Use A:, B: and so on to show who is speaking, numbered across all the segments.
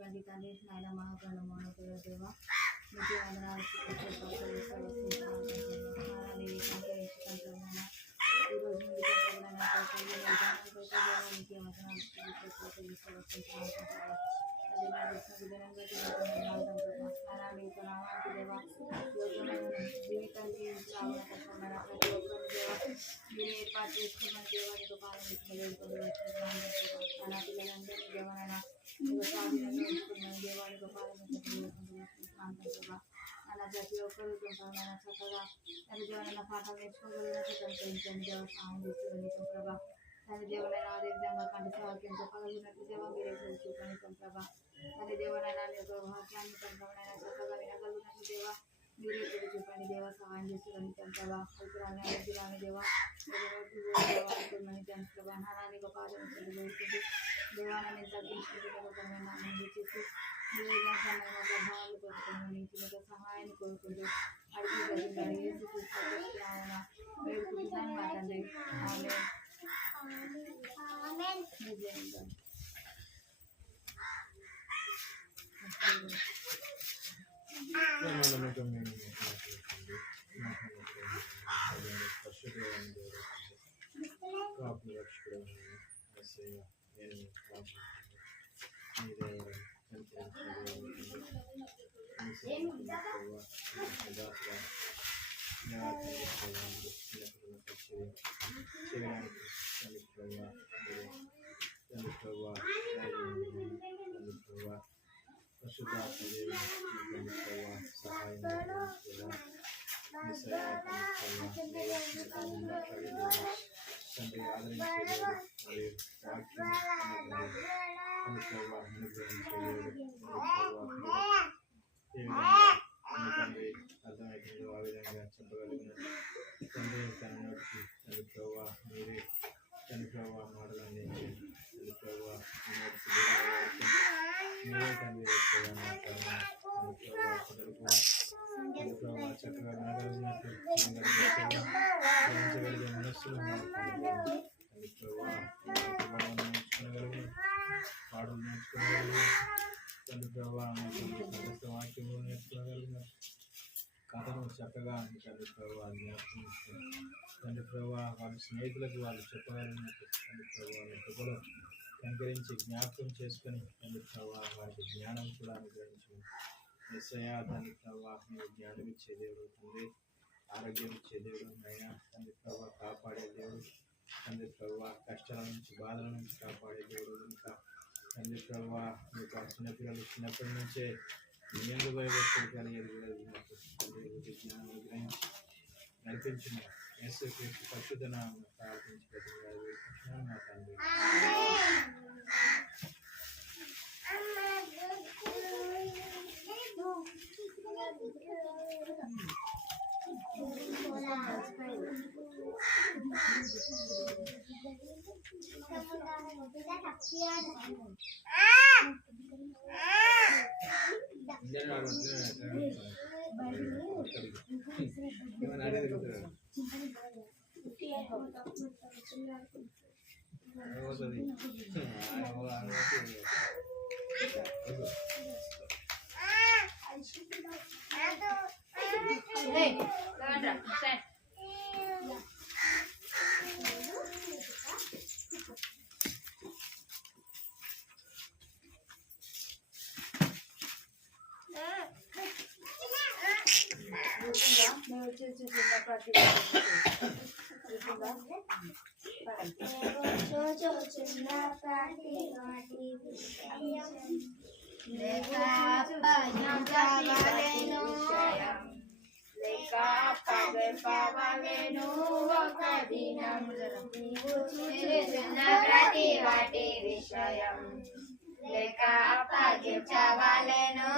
A: ఉన్నటువంటి తండ్రి నాయన మహాగణమైన దేవ మీకు వందనాలు ఈరోజు మీకు జీవితానికి ప్రతి ఒక్కరు దేవ మీరు ఏర్పాటు చేసుకున్న దేవానికి పాలన నా పిల్లలందరినీ దేవనైనా స్వాధీనంలో ఉంచుకున్న దేవానికి పాలన అలా ప్రతి ఒక్కరు మన చక్కగా తన దేవనైనా పాఠాలు నేర్చుకోగలిగినట్టు పెంచండి దేవ సహాయం చేస్తుంది ప్రభా తన దేవుడైనా అదే విధంగా కంటి వాక్యం చెప్పగలిగినట్టు దేవ మీరే చూపించండి ప్రభా తన దేవుడైనా నీ యొక్క వాక్యాన్ని ప్రభావైనా చక్కగా వినగలిగినట్టు దేవ మీరే కూడా చూపండి దేవ సహాయం చేస్తుందని ప్రభా అల్పురాన్ని అలపురాన్ని దేవ దేవాన్ని ప్రభా నారాయణ పాదం వేసుకుంటూ దేవాన్ని తగ్గించుకుంటూ చేసి ప్రభావాలు నీకు సహాయాన్ని కోరుకుంటూ అడిగి మా తండ్రి ఆమె
B: Amin. Amin. Amin. Yeah. పాటలు నేర్చుకోగలిగిన తండ్రి ప్రభావ సమస్త వాక్యములు నేర్చుకోగలిగిన కథను చక్కగా తండ్రి ప్రభావ జ్ఞాపకం చేసుకుని తండ్రి ప్రభావ వాళ్ళ స్నేహితులకు వాళ్ళు చెప్పగలిగినట్టు తండ్రి ప్రభావ కృపలో కంకరించి జ్ఞాపకం చేసుకొని తండ్రి ప్రభావ వారికి జ్ఞానం కూడా అనుగ్రహించు నిశ్చయ తండ్రి ప్రభావ మీరు జ్ఞానం ఇచ్చే దేవుడు తండ్రి. ఆరోగ్యం ఇచ్చే దేవుడు అయినా తండ్రి ప్రభావ కాపాడే దేవుడు. తండ్రి ప్రభు కష్టాల నుంచి బాధల నుంచి కాపాడే దేవుడు ఇంకా తండ్రి ప్రభు మీకు ఆ చిన్నపిల్లలు చిన్నప్పటి నుంచే నేను భయభక్తులు కలిగేది జ్ఞానం గ్రహించి నడిపించిన యేసు క్రీస్తు పరిశుద్ధ నామమున ప్రార్థించి ప్రతిగా వేడుకుంటున్నాను నా తండ్రి ఇద్దరు నాడు ఏమైనా అదే తిరుగుతారు ఏమవుతుంది
A: మేము వచ్చేసి చిన్న ప్రతి
C: ప్రతి వాటి విషయం లేక అప్పగించవలెను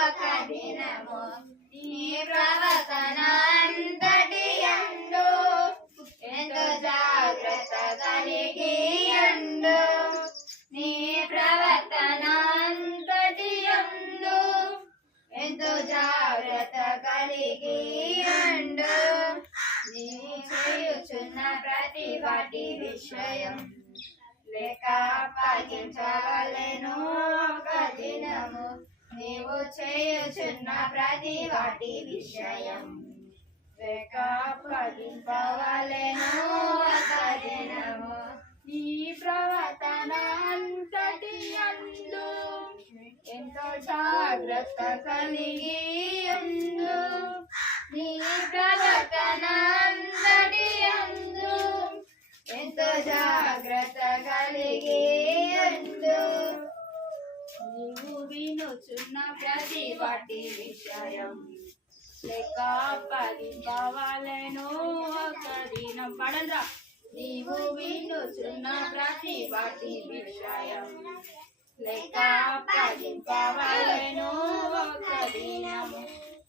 C: ఒక దినము నీ ప్రవర్తన అంతటి ఎందు ఎంతో జాగ్రత్త కలిగి ఎందు జాగ్రత్త కలిగి అండు నీ చేయుచున్న ప్రతి వాటి విషయం లేక అప్పగించవలెను ఒక దినము. నీవు చేయుచున్న ప్రతి వాటి విషయం లేక అప్పగింపవలెను ఒక దినము.
A: నీ ప్రవర్తన అంతటి అందు
C: ఎంతో జాగ్రత్త కలిగి ఉండు నీ ప్రవర్తన అంతటి అందు ఎంతో జాగ్రత్త కలిగి ఉండు
A: నీవు వినుచున్న ప్రతి వాటి విషయం. లెక్క అప్పగింపవలెను ఒక దినం పడదా నీవు వినుచున్న ప్రతి వాటి విషయం. లెక్క అప్పగింపవలెను ఒక దినము.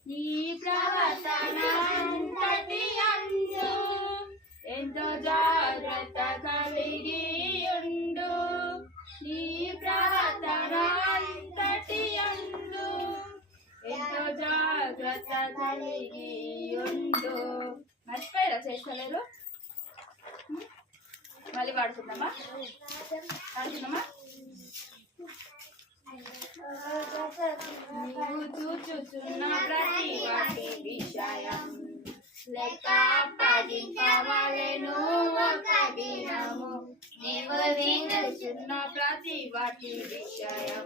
A: నీ ప్రవర్తన అంతటి అందు ఎంతో జాగ్రత్త కలిగి ఉండు నీ ప్రవర్తన అంతటి అందు ఎంతో జాగ్రత్త కలిగి ఉండు మర్చిపోయారా చేస్తలేరు మళ్ళీ వాడుకుందామా వాడుకుందామా నీవు చూచుచున్న ప్రతి వాటి విషయం లెక్క అప్పగింపవలెను ఒక దినము నీవు వినుచున్న ప్రతి వాటి విషయం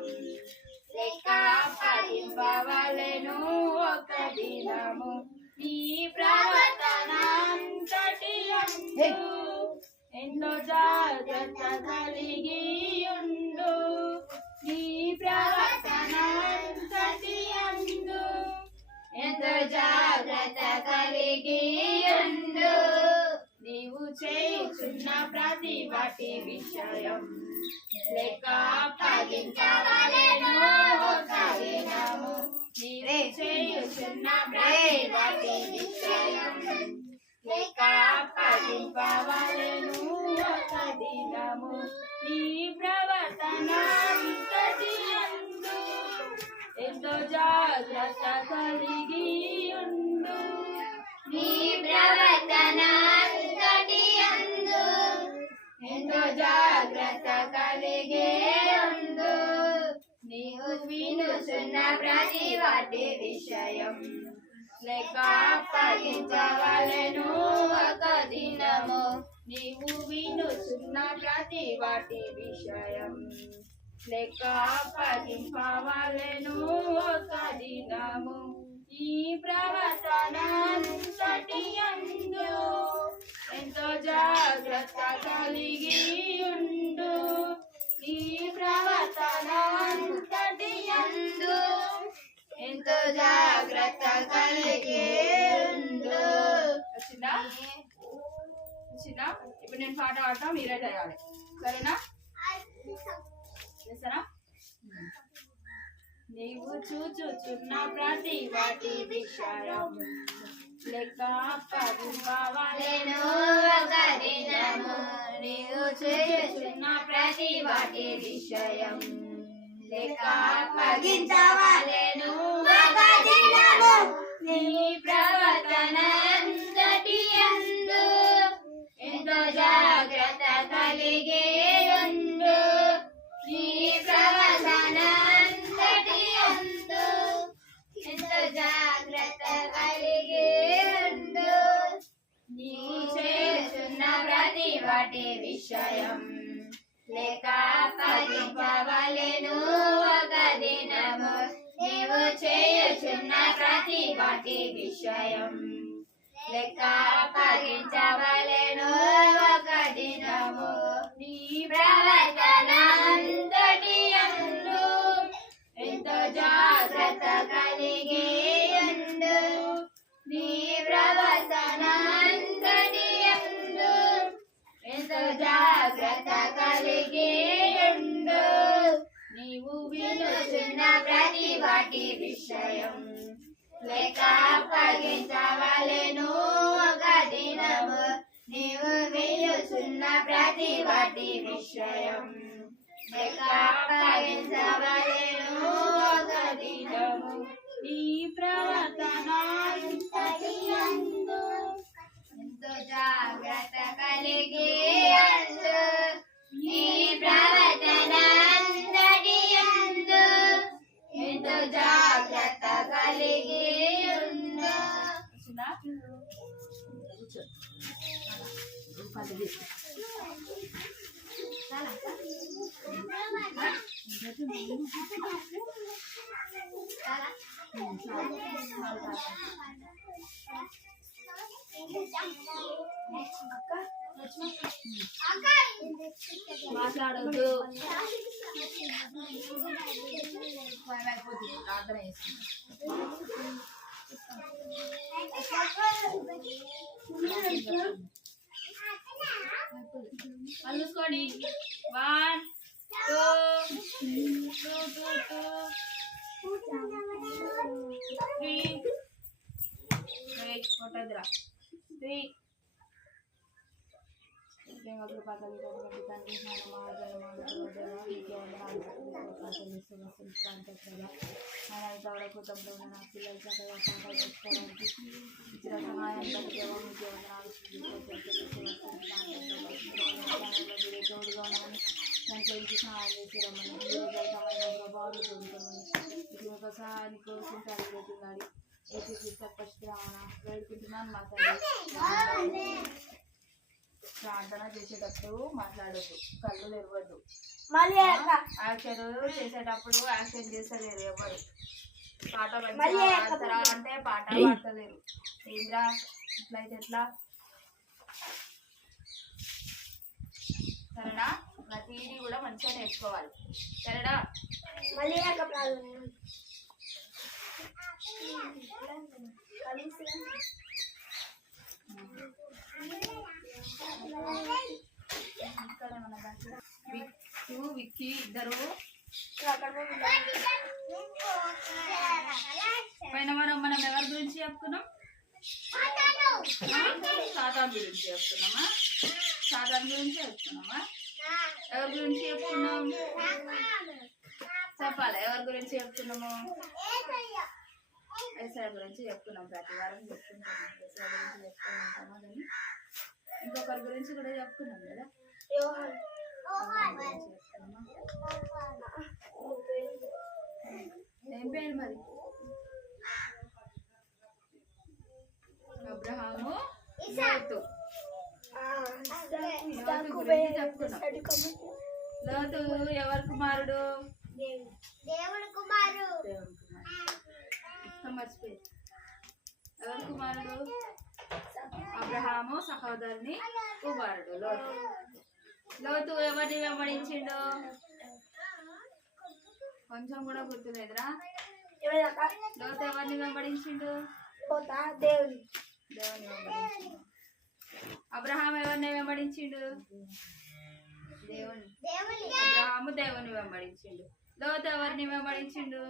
A: లెక్క అప్పగింపవలెను ఒక దినము నీ ప్రవర్తన అంతటి ఎన్నో జాగ్రత్త కలిగి
C: జాగ్రత్త కలిగి ఉండు
A: నీవు చేయుచున్న ప్రతి వాటి విషయం లెక్క అప్పగించవలెను ఒక దినము చేయుచున్న ప్రతి వాటి విషయం లెక్క ఒక దినము నీ ప్రవర్తన ఎంతో జాగ్రత్త కలిగి ఉండు
C: నీ ప్రవర్తన
A: ఎంతో జాగ్రత్త కలిగే ఉండు నీవు వినుచున్న ప్రతి వాటి విషయం లెక్క అప్పగించవలెను ఒక దినము. నీవు వినుచున్న ప్రతి వాటి విషయం లెక్క అప్పగింపవలెను ఒక ఈ ప్రవర్తన ఎంతో జాగ్రత్త కలిగి ఉండు. ఈ ప్రవర్తన ఎంతో జాగ్రత్త కలిగి ఉండు. వచ్చిందా? వచ్చిందా? ఇప్పుడు నేను పాట పాడతా మీరే చేయాలి సరేనా? చేస్తారా నీవు చూచుచున్న ప్రతి వాటి విషయం లెక్క పరువలెను
C: ఒక నీవు ప్రతి వాటి విషయం
A: లెక్క
C: నీ ప్రవర్తన ఎంతో జాగ్రత్త కలిగి వాటి విషయం. లేక పగింపవలెను ఒక దినము. నీవు చేయుచున్న ప్రతి వాటి విషయం. లెక్క పగించవలెను ఒక వాటి విషయం. లేక అప్పగించవలెను ఒక దినము. నీవు వినుచున్న ప్రతి వాటి విషయం. లేక అప్పగించవలెను ఒక దినము.
A: నీ ప్రవర్తన
C: ఎంతో జాగ్రత్త కలిగి నీ
A: పది మాట్లాడొద్దు. టైం ప్రార్థన చేస్తున్నాం కళ్ళు మూసుకోండి one two two two two three photograph three ప్రేమకులు పక్కన కొట్టుకుంటే తండ్రి నాన్న మహాజన మహాదేవ నీకే వందనాలు ఉన్న నా పిల్లలు చక్కగా సంపాదన ఇచ్చిన సహాయం తోడుగా ఉన్నామని దాంట్లో ఇంటి సహాయం చేసి రమ్మని ఈరోజు ప్రభావాలు ఇది ఒక సహాయాన్ని కోసం తల్లి ఏపీ వేడుకుంటున్నాను మా తల్లి ప్రార్థన చేసేటప్పుడు మాట్లాడొద్దు కళ్ళు తెరవద్దు.
C: మళ్ళీ
A: యాక్షన్ చేసేటప్పుడు యాక్షన్ చేస్తలేరు ఎవరు? పాట పాడతారా అంటే పాట పాడతలేరు. ఏంద్రా? ఇట్లయితే ఎట్లా? సరేనా? ప్రతిదీ కూడా మంచిగా నేర్చుకోవాలి. సరేనా?
C: మళ్ళీ కలిసి.
A: విక్కు విక్కీ ఇద్దరు పైన మనం మనం ఎవరి గురించి చెప్పుకున్నాం సాధారణ గురించి చెప్తున్నామా? సాధారణ గురించి చెప్తున్నామా ఎవరి గురించి చెప్తున్నాం చెప్పాలి. ఎవరి గురించి చెప్తున్నాము? వ్యవసాయ గురించి చెప్తున్నాం ప్రతి వారం చెప్తుంటాం వ్యవసాయ గురించి చెప్తూ ఉంటామా. కానీ ఇంకొకరి గురించి కూడా చెప్పుకున్నాం కదా? ఏం పేరు మరి? అబ్రహాము లోతు. లోతు ఎవరి కుమారుడు?
C: దేవుని
A: కుమారుడు. మర్చిపోయి ఎవరి కుమారుడు? అబ్రహాము సహోదరుని కుమారుడు. లోతు. లోతు ఎవరిని వెంబడించిండు? కొంచెం కూడా గుర్తులేదురా. లోతు ఎవరిని వెంబడించిండు?
C: దేవుని.
A: దేవుని వెంబడించిండు. అబ్రహాం ఎవరిని వెంబడించిండు? దేవుని.
C: దేవుని.
A: అబ్రహాము దేవుని వెంబడించిండు. లోతు ఎవరిని వెంబడించిండు?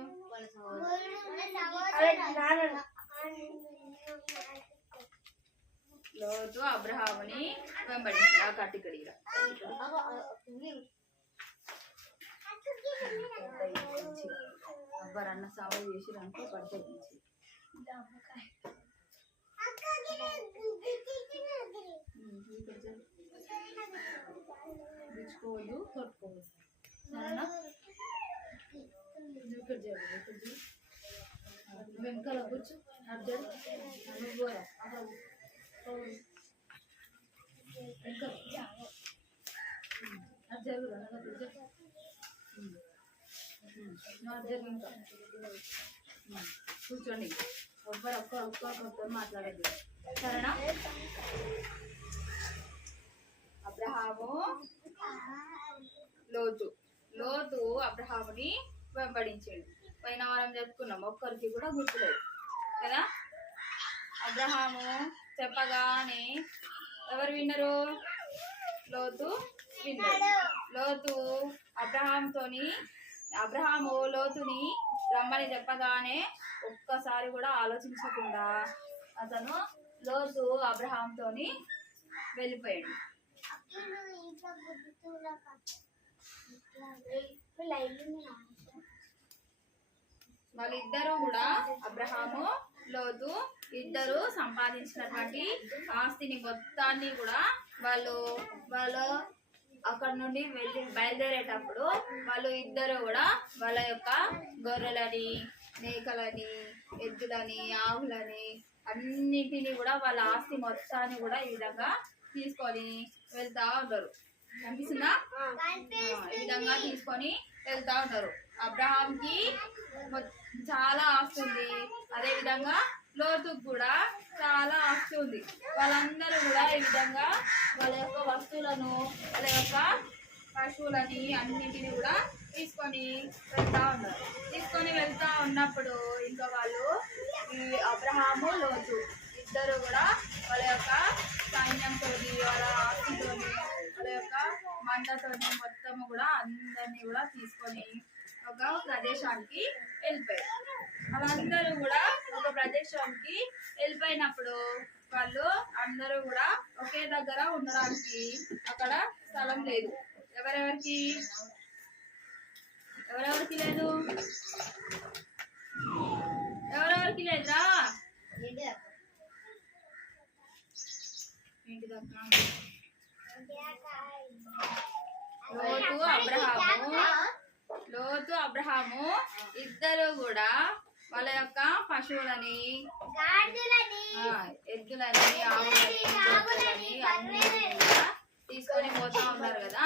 A: లోతు అబ్రహాముని వెంబడించిండు ఆ కట్టు ఇక్కడ అబ్బా అబ్బరన్న సాగు చేసి అనుకో పడితే మంచిది. కొట్టుకోవద్దు సరేనా వెనకాల కూర్చో అటు జరుగు. కూర్చోండి. ఒక్కరు ఒక్క ఒక్క ఒక్కరితో సరేనా? అబ్రహాము లోతు. లోతు అబ్రహాముని వెంబడించాడు. పోయిన వారం చెప్పుకున్నాం ఒక్కరికి కూడా గుర్తులేదు. కదా? అబ్రహాము చెప్పగానే ఎవరు విన్నరు? లోతు విన్నారు. లోతు అబ్రహాంతోని అబ్రహాము లోతుని రమ్మని చెప్పగానే ఒక్కసారి కూడా ఆలోచించకుండా అతను లోతు అబ్రహాంతోని వెళ్ళిపోయాడు. వాళ్ళిద్దరూ కూడా అబ్రహాము లోతు ఇద్దరు సంపాదించినటువంటి ఆస్తిని మొత్తాన్ని కూడా వాళ్ళు వాళ్ళు అక్కడ నుండి వెళ్ళి బయలుదేరేటప్పుడు వాళ్ళు ఇద్దరు కూడా వాళ్ళ యొక్క గొర్రెలని మేకలని ఎద్దులని ఆవులని అన్నింటినీ కూడా వాళ్ళ ఆస్తి మొత్తాన్ని కూడా ఈ విధంగా తీసుకొని వెళ్తా ఉంటారు కనిపిస్తుందా? ఈ విధంగా తీసుకొని వెళ్తా ఉంటారు అబ్రహాంకి మొ- చాలా ఆస్తుంది అదేవిధంగా అదే విధంగా లోతుకు కూడా చాలా ఆస్తుంది వాళ్ళందరూ కూడా ఈ విధంగా వాళ్ళ యొక్క వస్తువులను వాళ్ళ యొక్క పశువులని అన్నింటిని కూడా తీసుకొని వెళ్తా ఉన్నారు. తీసుకొని వెళ్తా ఉన్నప్పుడు ఇంకా వాళ్ళు ఈ అబ్రహాము లోతు ఇద్దరు కూడా వాళ్ళ యొక్క సైన్యంతో వాళ్ళ ఆస్తితోని వాళ్ళ యొక్క మంటతోని మొత్తము కూడా అందరినీ కూడా తీసుకొని ఒక ప్రదేశానికి వెళ్ళిపోయారు. వాళ్ళందరూ కూడా ఒక ప్రదేశానికి వెళ్ళిపోయినప్పుడు వాళ్ళు అందరూ కూడా ఒకే దగ్గర ఉండడానికి అక్కడ స్థలం లేదు. ఎవరెవరికి? ఎవరెవరికి లేదు? ఎవరెవరికి లేదురా అబ్రహాము. లోతు అబ్రహాము ఇద్దరు కూడా వాళ్ళ యొక్క పశువులని ఎద్దులని ఆవులని తీసుకొని పోతా ఉన్నారు కదా.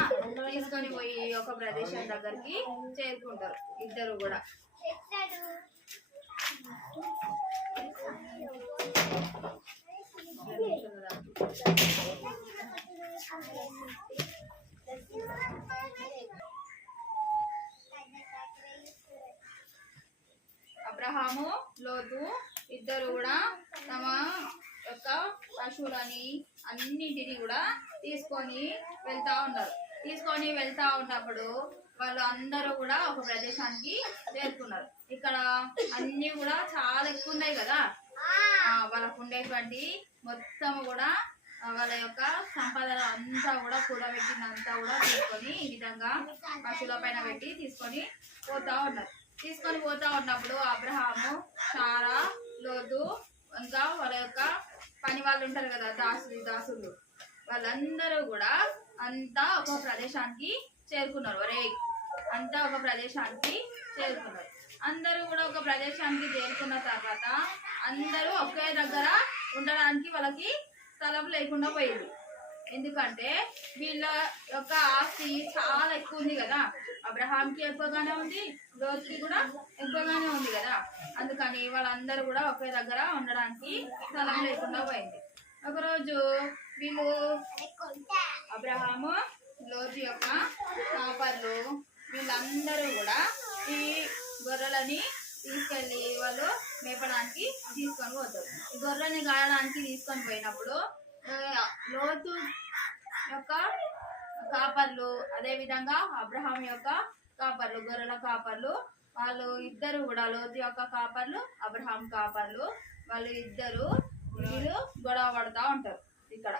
A: తీసుకొని పోయి ఒక ప్రదేశం దగ్గరికి చేరుకుంటారు ఇద్దరు కూడా. అబ్రహాము లోతు ఇద్దరు కూడా తమ యొక్క పశువులని అన్నింటినీ కూడా తీసుకొని వెళ్తా ఉన్నారు. తీసుకొని వెళ్తా ఉన్నప్పుడు వాళ్ళు అందరూ కూడా ఒక ప్రదేశానికి చేరుకున్నారు. ఇక్కడ అన్ని కూడా చాలా ఎక్కువ ఉన్నాయి కదా. వాళ్ళకు ఉండేటువంటి మొత్తం కూడా వాళ్ళ యొక్క సంపద అంతా కూడా కూడబెట్టినంతా కూడా తీసుకొని ఈ విధంగా పశువుల పైన పెట్టి తీసుకొని పోతా ఉన్నారు. తీసుకొని పోతా ఉన్నప్పుడు అబ్రహాము సారా లోతు ఇంకా వాళ్ళ యొక్క పని వాళ్ళు ఉంటారు కదా దాసులు దాసులు. వాళ్ళందరూ కూడా అంతా ఒక ప్రదేశానికి చేరుకున్నారు. ఒరే అంతా ఒక ప్రదేశానికి చేరుకున్నారు. అందరూ కూడా ఒక ప్రదేశానికి చేరుకున్న తర్వాత అందరూ ఒకే దగ్గర ఉండడానికి వాళ్ళకి స్థలం లేకుండా పోయింది. ఎందుకంటే వీళ్ళ యొక్క ఆస్తి చాలా ఎక్కువ ఉంది కదా. అబ్రహాంకి ఎక్కువగానే ఉంది లోతుకి కూడా ఎక్కువగానే ఉంది కదా. అందుకని వాళ్ళందరూ కూడా ఒకే దగ్గర ఉండడానికి స్థలం లేకుండా పోయింది. ఒకరోజు వీళ్ళు అబ్రహాము లోతు యొక్క కాపర్లు వీళ్ళందరూ కూడా ఈ గొర్రెలని తీసుకెళ్ళి వాళ్ళు మేపడానికి తీసుకొని పోతారు. ఈ గొర్రెని గాయడానికి తీసుకొని పోయినప్పుడు లోతు యొక్క కాపర్లు అదే విధంగా అబ్రహాం యొక్క కాపర్లు గొర్రెల కాపర్లు వాళ్ళు ఇద్దరు కూడా లోతు యొక్క కాపర్లు అబ్రహాం కాపర్లు వాళ్ళు ఇద్దరు వీళ్ళు గొడవ పడతా ఉంటారు ఇక్కడ.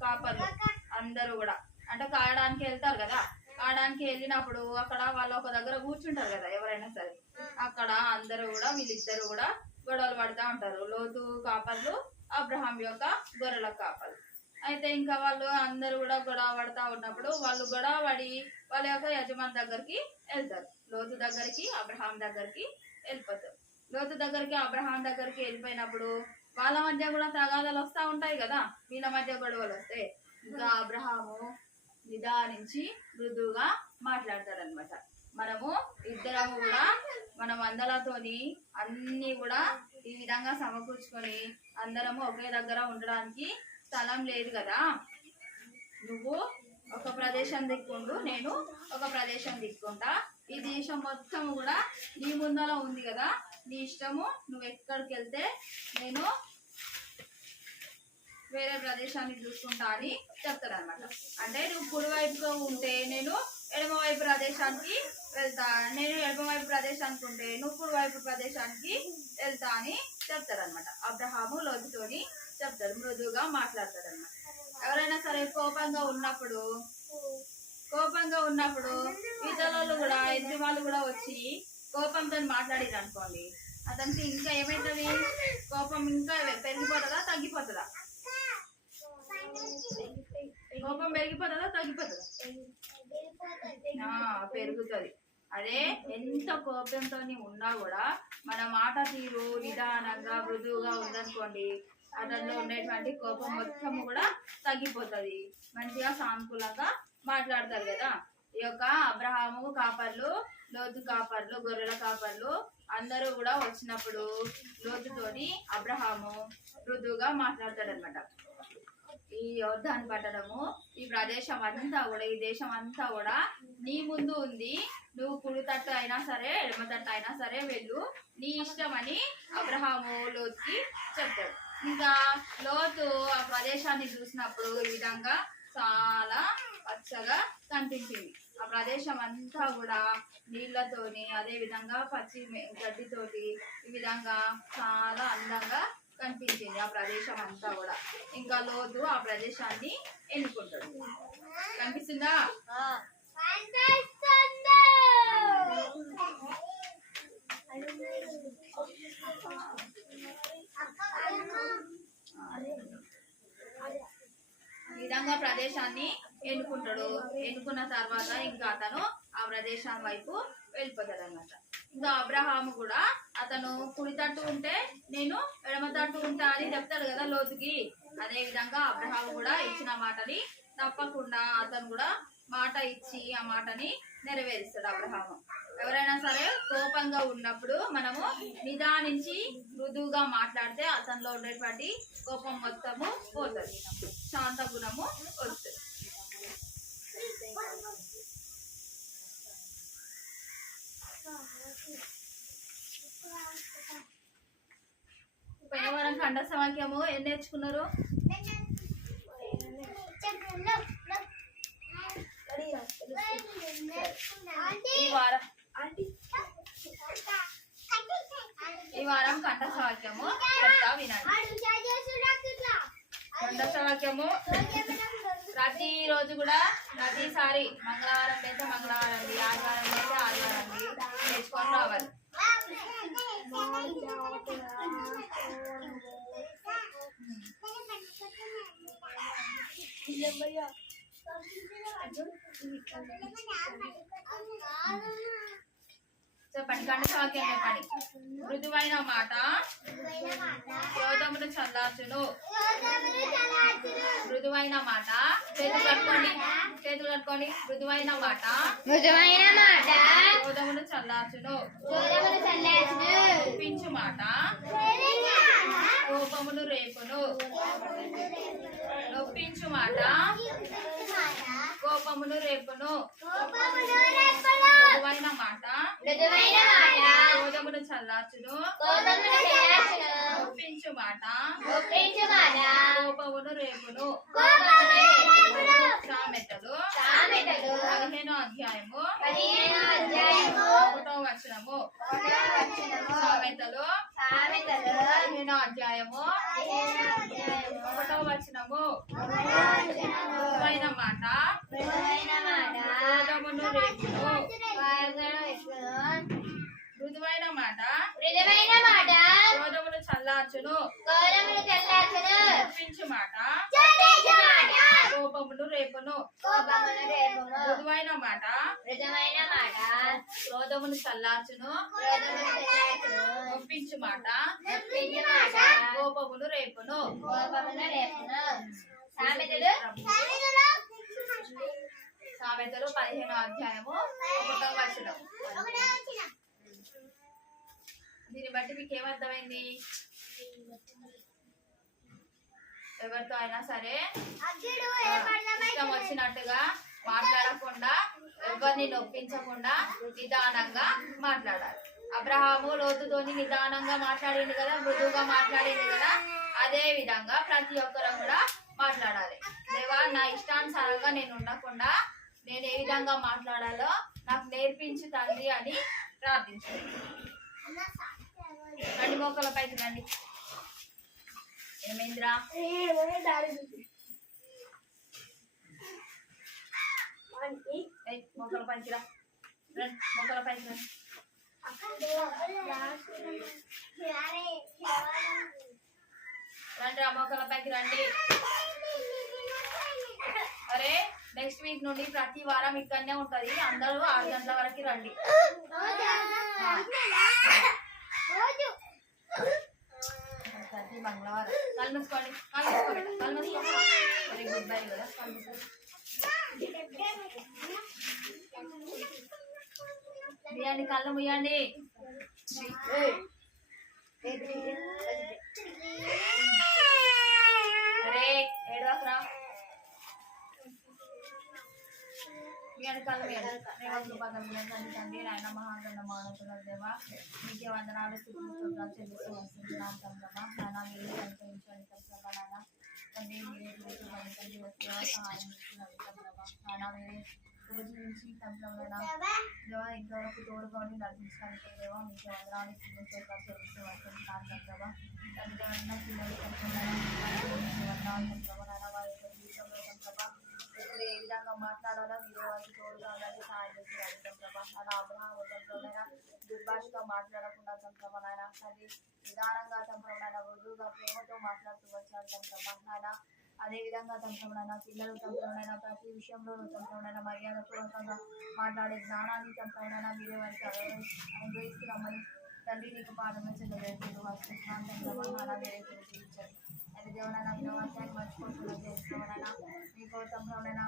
A: కాపర్లు అందరూ కూడా. అంటే కాయడానికి వెళ్తారు కదా. కాయడానికి వెళ్ళినప్పుడు అక్కడ వాళ్ళు ఒక దగ్గర కూర్చుంటారు కదా ఎవరైనా సరే. అక్కడ అందరూ కూడా వీళ్ళిద్దరు కూడా గొడవలు పడతా ఉంటారు. లోతు కాపర్లు అబ్రహాం యొక్క గొర్రెల కాపర్లు. అయితే ఇంకా వాళ్ళు అందరు కూడా గొడవ పడతా ఉన్నప్పుడు వాళ్ళు గొడవ పడి వాళ్ళ యొక్క యజమాని దగ్గరికి వెళ్తారు. లోతు దగ్గరికి అబ్రహాం దగ్గరికి వెళ్ళిపోతారు. లోతు దగ్గరికి అబ్రహాం దగ్గరికి వెళ్ళిపోయినప్పుడు వాళ్ళ మధ్య కూడా తగాదాలు వస్తూ ఉంటాయి కదా? వీళ్ళ మధ్య గొడవలు వస్తే ఇంకా అబ్రహాము నిదానించి మృదువుగా మాట్లాడతారనమాట మనము ఇద్దరము కూడా మన మందలతోని అన్ని కూడా ఈ విధంగా సమకూర్చుకొని అందరము ఒకే దగ్గర ఉండడానికి స్థలం లేదు కదా. నువ్వు ఒక ప్రదేశం దిక్కుండు నేను ఒక ప్రదేశం దిక్కుంటా. ఈ దేశం మొత్తం కూడా నీ ముందర ఉంది కదా. నీ ఇష్టము నువ్వు ఎక్కడికి వెళ్తే నేను వేరే ప్రదేశానికి చూసుకుంటా అని చెప్తాడు అనమాట అంటే నువ్వు కుడి వైపుగా ఉంటే నేను ఎడమవైపు ప్రదేశానికి వెళ్తా నేను ఎడమవైపు ప్రదేశానికి ఉంటే నువ్వు కుడి వైపు ప్రదేశానికి వెళ్తా అని చెప్తాడు అనమాట అబ్రహాము లోతుతోని చెప్తారు మృదువుగా మాట్లాడతారు అన్నమాట ఎవరైనా సరే కోపంగా ఉన్నప్పుడు కోపంగా ఉన్నప్పుడు ఇతరులు కూడా ఎదుటి వాళ్ళు కూడా వచ్చి కోపంతో మాట్లాడారు అనుకోండి అతనికి ఇంకా ఏమైతుంది? కోపం ఇంకా పెరిగిపోతుందా తగ్గిపోతుందా? కోపం పెరిగిపోతుందా తగ్గిపోతుందా? పెరుగుతుంది. అదే ఎంత కోపంతో ఉన్నా కూడా మన మాట తీరు నిదానంగా మృదువుగా ఉందనుకోండి అతనిలో ఉండేటువంటి కోపం మొత్తం కూడా తగ్గిపోతుంది. మంచిగా సానుకూలంగా మాట్లాడతారు కదా. ఈ యొక్క అబ్రహాము కాపర్లు లోతు కాపర్లు గొర్రెల కాపర్లు అందరూ కూడా వచ్చినప్పుడు లోతుతోని అబ్రహాము మృదువుగా మాట్లాడతాడు అనమాట ఈ యోర్ధాన్ పట్టణము ఈ ప్రదేశం అంతా కూడా ఈ దేశం అంతా కూడా నీ ముందు ఉంది. నువ్వు కుడి తట్టు అయినా సరే ఎడమ తట్టు అయినా సరే వెళ్ళు. నీ ఇష్టం అని అబ్రహాము లోతుకి చెప్తాడు. ఇంకా లోతు ఆ ప్రదేశాన్ని చూసినప్పుడు ఈ విధంగా చాలా పచ్చగా కనిపించింది. ఆ ప్రదేశం అంతా కూడా నీళ్ళతోని అదే విధంగా పచ్చి గడ్డితోటి ఈ విధంగా చాలా అందంగా కనిపించింది ఆ ప్రదేశం అంతా కూడా. ఇంకా లోతు ఆ ప్రదేశాన్ని ఎన్నుకుంటాడు కనిపిస్తుందా? విధంగా ప్రదేశాన్ని ఎన్నుకుంటాడు. ఎన్నుకున్న తర్వాత ఇంకా అతను ఆ ప్రదేశం వైపు వెళ్ళిపోతాడు అనమాట ఇంకా అబ్రహాము కూడా అతను కుడి తట్టు ఉంటే నేను ఎడమ తట్టు ఉంటా అని చెప్తాడు కదా లోతుకి. అదే విధంగా అబ్రహాము కూడా ఇచ్చిన మాటని తప్పకుండా అతను కూడా మాట ఇచ్చి ఆ మాటని నెరవేరుస్తాడు అబ్రహాము. ఎవరైనా సరే కోపంగా ఉన్నప్పుడు మనము నిదానించి మృదువుగా మాట్లాడితే అతనిలో ఉండేటువంటి కోపం మొత్తము పోతుంది. శాంత గుణము వస్తుంది. పోయిన వారం ఖండ సమాఖ్యము ఏం నేర్చుకున్నారు? ఈ వారం ఈ వారం కంఠ సవాక్యము చెప్తా వినండి. కంఠ సవాక్యము ప్రతి రోజు కూడా ప్రతిసారి మంగళవారం అయితే మంగళవారం ఆదివారం అయితే ఆదివారం నేర్చుకొని రావాలి. చెప్పండి. కంఠ సవాక్యం చెప్పండి. మృదువైన మాట. క్రోధమును చల్లార్చును. మృదువైన మాట. చేతులు కట్టుకోండి. చేతులు కట్టుకోండి. మృదువైన మాట.
C: మృదువైన మాట.
A: క్రోధమును చల్లార్చును. ఒప్పించు మాట. కోపమును రేపును. నొప్పించు మాట. కోపమును రేపును. మృదువైన మాట.
C: మృదువైన మాట.
A: క్రోధమును చల్లార్చును.
C: కోపమును చల్లార్చును.
A: నొప్పించు మాట.
C: ఒప్పించు మాట.
A: కోపమును రేపును.
C: కోపమును రేపును.
A: సామెతలు.
C: సామెతలు.
A: పదిహేనో అధ్యాయము.
C: పదిహేనో అధ్యాయము.
A: ఒకటో వచనము.
C: ఒకటో వచనము.
A: సామెతలు.
C: సామెతలు.
A: పదిహేనో అధ్యాయము
C: పదిహేనో అధ్యాయము.
A: ఒకటో వచనము. మాట.
C: మృదువైన మాట.
A: మృదువైన మాట. చల్లార్చును ఒప్పించు మాట కోపమును రేపును. మృదువైన మాట.
C: మృదువైన మాట.
A: క్రోధమును చల్లార్చును. ఒప్పించు మాట కోపమును రేపును.
C: సామెతలు.
A: సామెతలు పదిహేనో అధ్యాయము ఒకటో వచనం. దీన్ని బట్టి మీకు ఏమర్థమైంది ఎవరితో అయినా సరే ఇష్టం వచ్చినట్టుగా మాట్లాడకుండా ఎవరిని నొప్పించకుండా నిదానంగా మాట్లాడాలి. అబ్రహాము లోతుతోని నిదానంగా మాట్లాడింది కదా మృదువుగా మాట్లాడింది కదా అదే విధంగా ప్రతి ఒక్కరు కూడా మాట్లాడాలి. దేవా నా ఇష్టానుసారంగా నేను ఉండకుండా నేను ఏ విధంగా మాట్లాడాలో నాకు నేర్పించు తండ్రి అని ప్రార్థించాలి రండి మోకల పైకి రండి. ఏమైందిరా? మొక్కల పైకి రండి మొక్కల పైకి రండి. రండి ఆ మొక్కల పైకి రండి. అరే నెక్స్ట్ వీక్ నుండి ప్రతి వారం ఇక్కడనే ఉంటది. అందరూ ఆరు గంటల వరకు రండి. ప్రతి మంగళవారం కాలు మూసుకోండి కాలు మూసుకోండి కాలు మూసుకోండి వెరీ గుడ్ బై కదా కాలు మూసుకోండి ముయ్యండి. కళ్ళు ముయ్యండి అరే ఏడవకురా ముయ్యండి కళ్ళు ముయ్యండి తండ్రి నాయన మహాగండ మానవుల దేవ మీకే వందనాలు స్థుతులు చెల్లిస్తూ వస్తున్నాం తండ్రమా. నాన్న మీరు నాన్న తండ్రి మీరే గురించి వచ్చేవా సహాయం నాన్న మీరే రోజు నుంచి తండ్రమైనా దేవ ఇంతవరకు తోడుకొని నడిపించడానికి దేవా మీకు వందనాలు స్థుతులు చెల్లిస్తూ వస్తున్నాం తండ్రమా. తండ్రి అన్న పిల్లలు తండ్రమైనా వందనాలు నాన్న వారి జీవితంలో ఇప్పుడు ఏ విధంగా మాట్లాడాలో మీరు వారికి తోడుగా ఉండాలి సహాయం చేసి అడుగుతాం ప్రభా అలా అబ్రహాం తండ్రినైనా దుర్భాషగా మాట్లాడకుండా తండ్రమా నాయన తల్లి నిదానంగా తండ్రం నాయన మృదువుగా ప్రేమతో మాట్లాడుతూ వచ్చారు తండ్రమా నాయన. అదే విధంగా తండ్రమునైనా పిల్లలు తండ్రమునైనా ప్రతి విషయంలోనూ తండ్రమునైనా మర్యాదపూర్వకంగా మాట్లాడే జ్ఞానాన్ని తండ్రమునైనా మీరే వారికి అనుగ్రహిస్తున్నామని తండ్రి నీకు పాదమించదు వస్తున్నాను తండ్రమా నాన్న వేరే చూపించారు అయితే దేవునైనా వాక్యాన్ని మర్చిపోకుండా చేస్తున్నామనైనా మీకు తండ్రమునైనా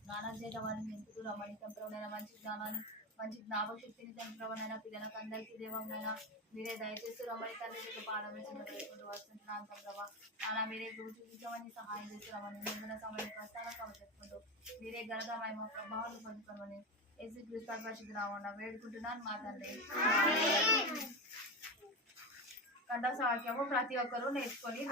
A: జ్ఞానం రమ్మని మంచి జ్ఞానాన్ని మంచి జ్ఞాపశక్తిని తంత్రమైనా పిల్లలకు అందరికీ దేవంనైనా మీరే దయచేసి రమణి తండ్రి మీకు పాదం వేసుకుంటూ వస్తున్నాను తండ్రవా అలా మీరే గురు చూపించమని సహాయం చేస్తున్నామని నిందిన సమయం ప్రస్థాన సమయం మీరే ఘనత మహిమ ప్రభావాలు పొందుకోమని ఏసీ క్రీస్తు పరిశుద్ధి రావణ వేడుకుంటున్నాను. మా తండ్రి. కంఠ సాక్యము ప్రతి ఒక్కరూ నేర్చుకొని